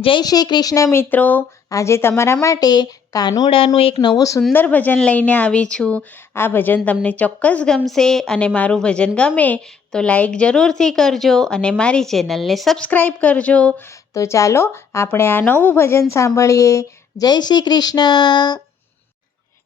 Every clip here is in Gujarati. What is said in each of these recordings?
જય શ્રી કૃષ્ણ મિત્રો. આજે તમારા માટે કાનુડાનું એક નવું સુંદર ભજન લઈને આવી છું. આ ભજન તમને ચોક્કસ ગમશે અને મારું ભજન ગમે તો લાઈક જરૂરથી કરજો અને મારી ચેનલને સબસ્ક્રાઈબ કરજો. તો ચાલો આપણે આ નવું ભજન સાંભળીએ. જય શ્રી કૃષ્ણ.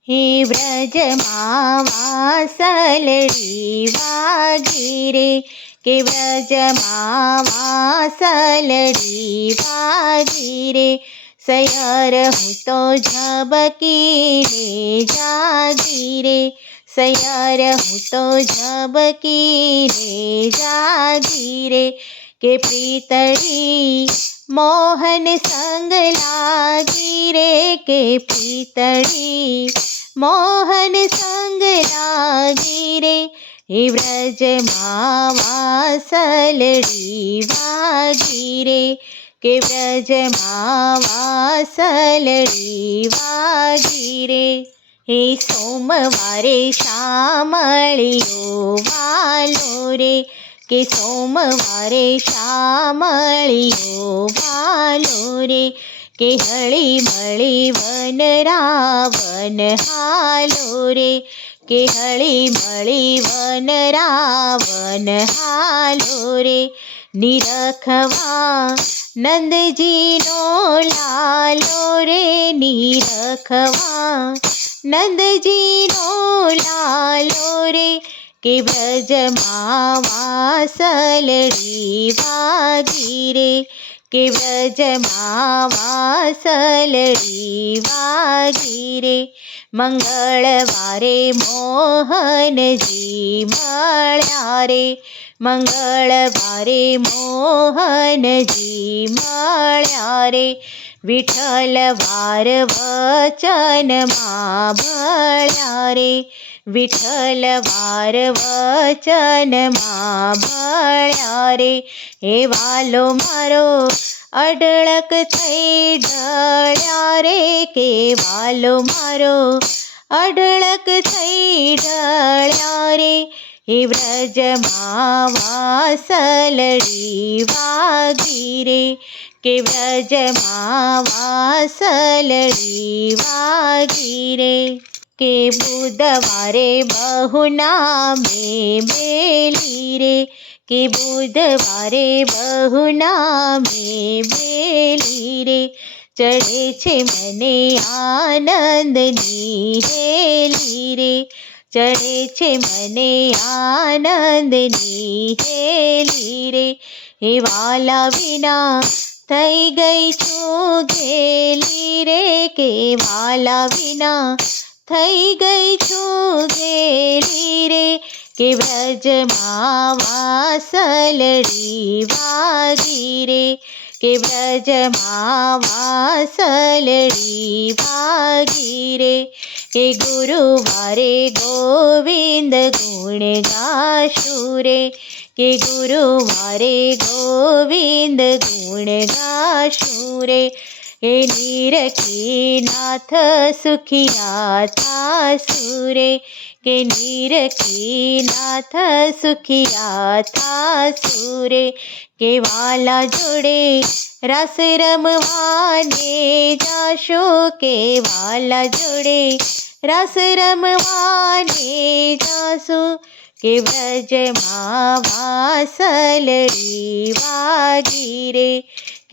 હે વ્રજમાં વાસલડી વાગી રે? કે વ્રજમાં વાસલડી વાગી રે? સયર હું તો ઝબકીને જાગીરે સયર હું તો ઝબકીને જાગીરે કે પ્રીતળી મોહન સંગ લાગી રે કે પીતળી મોહન સંગ લાગી રે હે વ્રજમાં વાસલડી વાગી રે કે વ્રજમાં વાસલડી વાગી રે. હે સોમવારે શામળિયો વાલો રે કે સોમવારે શામળિયો વાલો રે, કે હળી મળી વન રાવન હાલો રે, કે હળી મળી વન રાવન હાલો રે, નિરખવા નંદજીનો લાલો રે, નિરખવા નંદજીનો લાલો રે કે વ્રજમાં વાસલડી વાગી રે? કે વ્રજમાં વાસલડી વાગી રે? મંગળવારે મોહનજી મળ્યા રે. મંગળવારે મોહનજી મળ્યા રે. વિઠ્ઠલ વાર વચનમાં ભળ્યા રે. વિઠ્ઠલ વાર વચનમાં ભણ્યા રે હે વાલો મારો અડળક થઈ ઢળ્યા રે કે વાલો મારો અડળક થઈ ઢળ્યા રે હે વ્રજમાં વાસલડી વાગી રે કે વ્રજમાં વાસલડી વાગી રે કે બુધવારે બહુનામે બેલી રે. કે બુધવારે બહુનામે બેલી રે. ચડે છે મને આનંદની હેલી રે. ચડે છે મને આનંદની હેલી રે. હે વાલા વિના થઈ ગઈ છું ઘેલી રે. કે વાલા વિના થઈ ગઈ છું ઘેલી રે, કે વ્રજમાં વાસલડી વાગી રે, કે વ્રજમાં વાસલડી વાગી રે, કે ગુરુવારે ગોવિંદ ગુણ ગાશું રે, કે ગુરુવારે ગોવિંદ ગુણ ગાશું રે હે નીરખી નાથ સુખિયા થાસુરે કે નીરખી નાથ સુખિયા થાસુરે કે વાલા જોડે રસ રમવાને જાશો. કે વાલા જોડે રસ રમવાને જાશો. કે વ્રજમાં વાસલડી વાગી રે.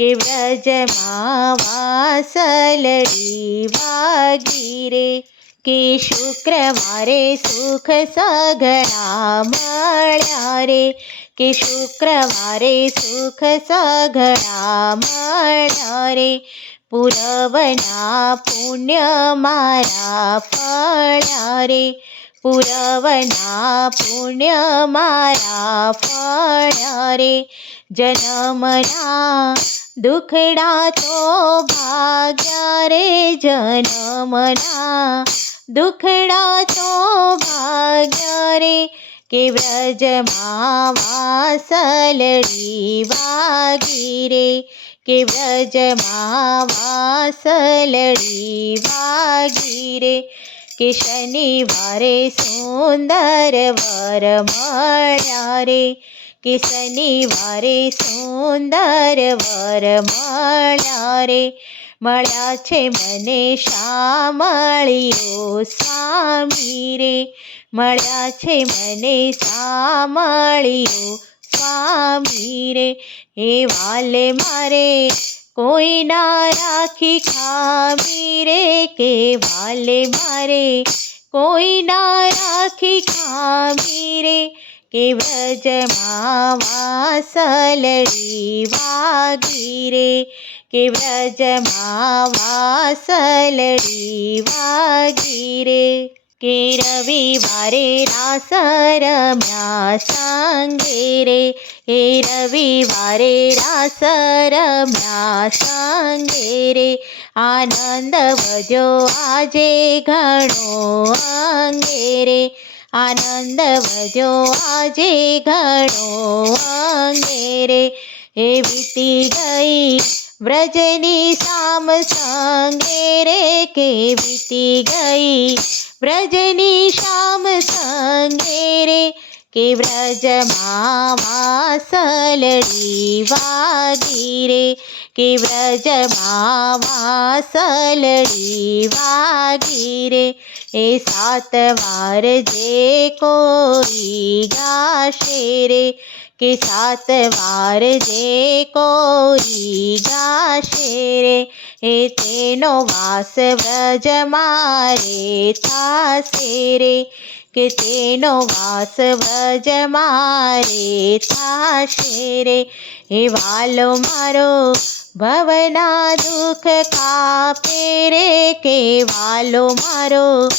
કે વ્રજમાં વાસલડી વાગી રે કે શુક્રવારે સુખ સઘળા મળ્યા રે, કે શુક્રવારે સુખ સઘળા મળ્યા રે, પુરવના પુણ્ય મારા ફળ્યા રે, પુરવના પુણ્ય મારા ફળ્યા રે, જન્મના દુખડા તો ભાગ્યા રે જનમના. દુખડા તો ભાગ્યા રે કે વ્રજમાં વાસલડી વાગી રે. કે વ્રજમાં વાસલડી વાગી રે. કે શનિવારે સુંદર વર મળ્યા રે. કે શનિવારે સુંદર વર મળ્યા રે મળ્યા છે મને શામળીઓ સ્વામી રે મળ્યા છે મને શામળીઓ સ્વામી રે એ વાલે મારે કોઈ ના રાખી ખામી રે કે વાલે મારે કોઈ ના રાખી ખામી રે કે વ્રજમાં વાસલડી વાગી રે? કે વ્રજમાં વાસલડી વાગી રે? કે રવિવારે રાસ રમ્યા સાંગે રે? એ રવિવારે રાસ રમ્યા સાંગે રે? આનંદ વજો આજે ઘણો આંગે રે. આનંદ વધ્યો આજે ઘણો અંગે રે. એ વીતી ગઈ વ્રજની સામ સંગે રે કે વીતી ગઈ વ્રજની શામ સંગે રે કે વ્રજમાં વાસલડી વાગી રે. કે વ્રજમાં વાસલડી વાગી રે. એ સાત વાર જે કોઈ ગાશે રે. કે સાત વાર જે કોઈ ગાશે રે. એ તેનો વાસ વ્રજ મારે થાશે રે. કે તેનો વાસ વ્રજ મારે થાશે રે. એ વાલો મારો ભવના દુઃખ કાપે રે કે વાલો મારો?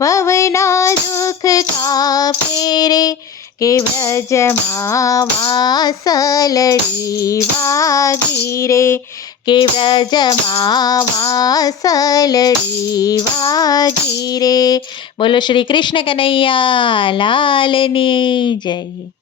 ભવના દુઃખ કાપે રે કે વ્રજમાં વાસલડી વાગી રે? કે વ્રજમાં વાસલડી વાગી રે? બોલો શ્રી કૃષ્ણ કનૈયા, લાલની જય.